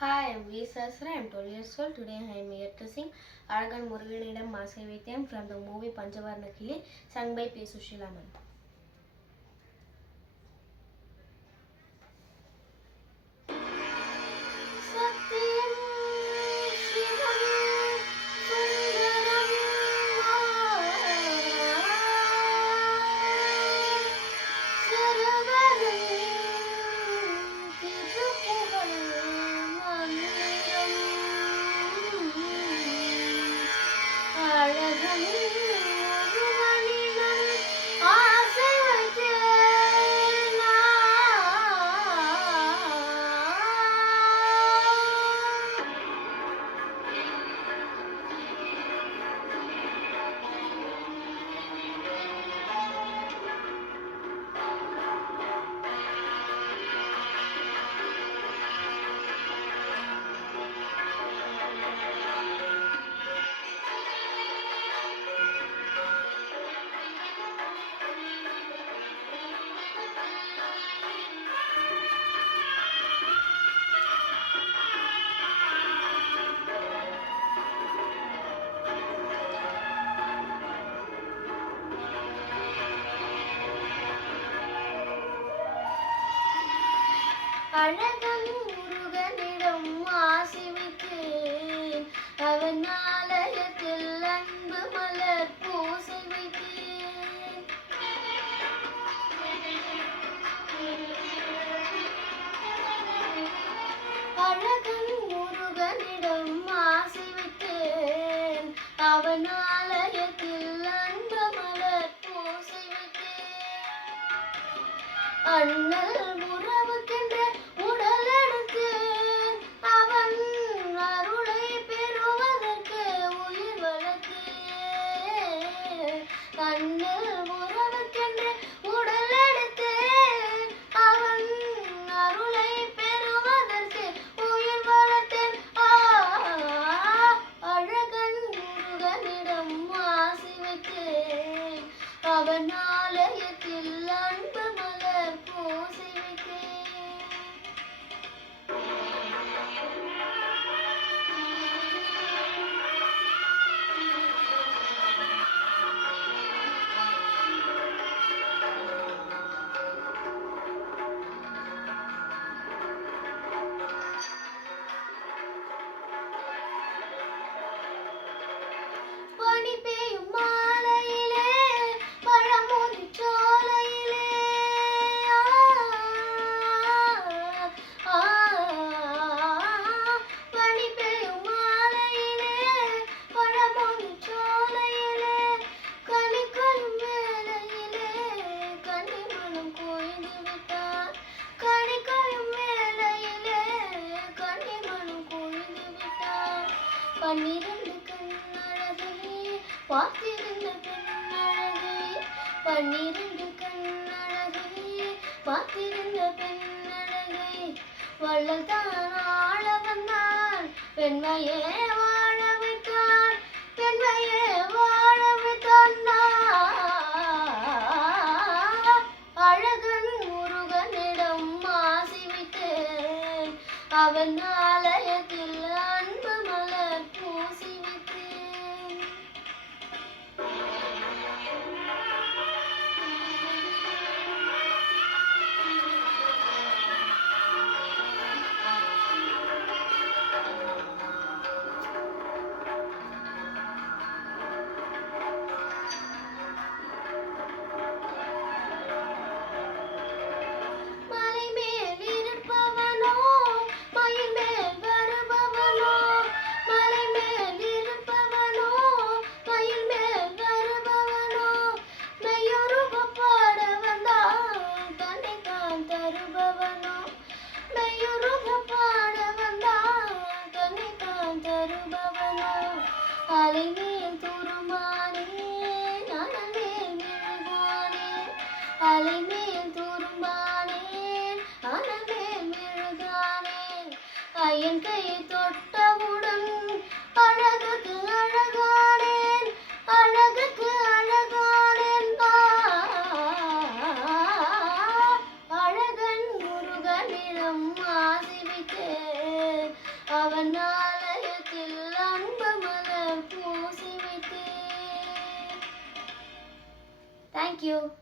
Hi, I'm V. Sasra. I'm 12 years old. Today I am here to sing Aragan Muruganidam Masavityam from the movie Panchavarna Kili, sung by P. Sushilaman. அழகன் முருகனிடம் ஆசி வைத்தேன், அவன் ஆலயத்தில் அன்பு மலர் பூசை வைத்தேன். அழகன் முருகனிடம் ஆசி வைத்தேன், அவன் ஆலயத்தில் அன்பு மலர் பூசை வைத்தேன். அண்ணல் உறவுக்கென்று உடல் எடுத்தேன், அவன் அருளை பெறுவதற்கு உயிர் வளர்த்தேன். அண்ணல் உறவுக்கென்று உடல் எடுத்தேன், அவன் அருளை பெறுவதற்கு உயிர் வளர்த்தேன். அழகன் முருகனிடம் ஆசி வைத்தேன், அவன் ஆலயத்தில் அன்பு மலர் பூசை வைத்தேன். பனி பெய்யும் மாலையிலே, பழமுதிர் சோலையிலே, பனி பெய்யும் மாலையிலே, பழமுதிர் சோலையிலே, கனிக்கொள்ளும் வேளையிலே கன்னிமனம் கொய்து விட்டார். கனிக்கொள்ளும் வேளையிலே கன்னிமனம் கொய்து விட்டார். 12 கண்ணழகை பார்த்திருந்த பெண்ணழகை, 12 கண்ணழகை பார்த்திருந்த பெண்ணழகை, வள்ளல் தான் ஆள வந்தான், பெண்மையே வாழ வைத்தான், பெண்மையே வாழ வைத்தான். அழகன் முருகனிடம் ஆசி வைத்தேன், அவன் ஆலயத்தில் அன்பு மலர் பூசி வைத்தேன். மலை மேல் இருப்பவனோ, மயில் மேல் வருபவனோ, மலை மேல் இருப்பவனோ, மயில் மேல் வருபவனோ, மெய்யுருக பாட வந்தான், தன்னைத்தான் தருபவனோ, மெய்யுருக பாட வந்தான், தன்னைத்தான் தருபவனோ. அலை மேல் துரும்பானேன், அனல் மேல் மெழுகானேன், அலை மேல் துரும்பானேன், அனல் மேல் மெழுகானேன். ஐயன் கையை தொட்டவுடன் அழகுக்கு அழகானேன், அழகுக்கு அழகானேன். அழகன் முருகனிடம் ஆசி வைத்தேன், கண்ணாலயத்தில் அன்பு மலர் பூசி வைத்தேன். தேங்க்யூ.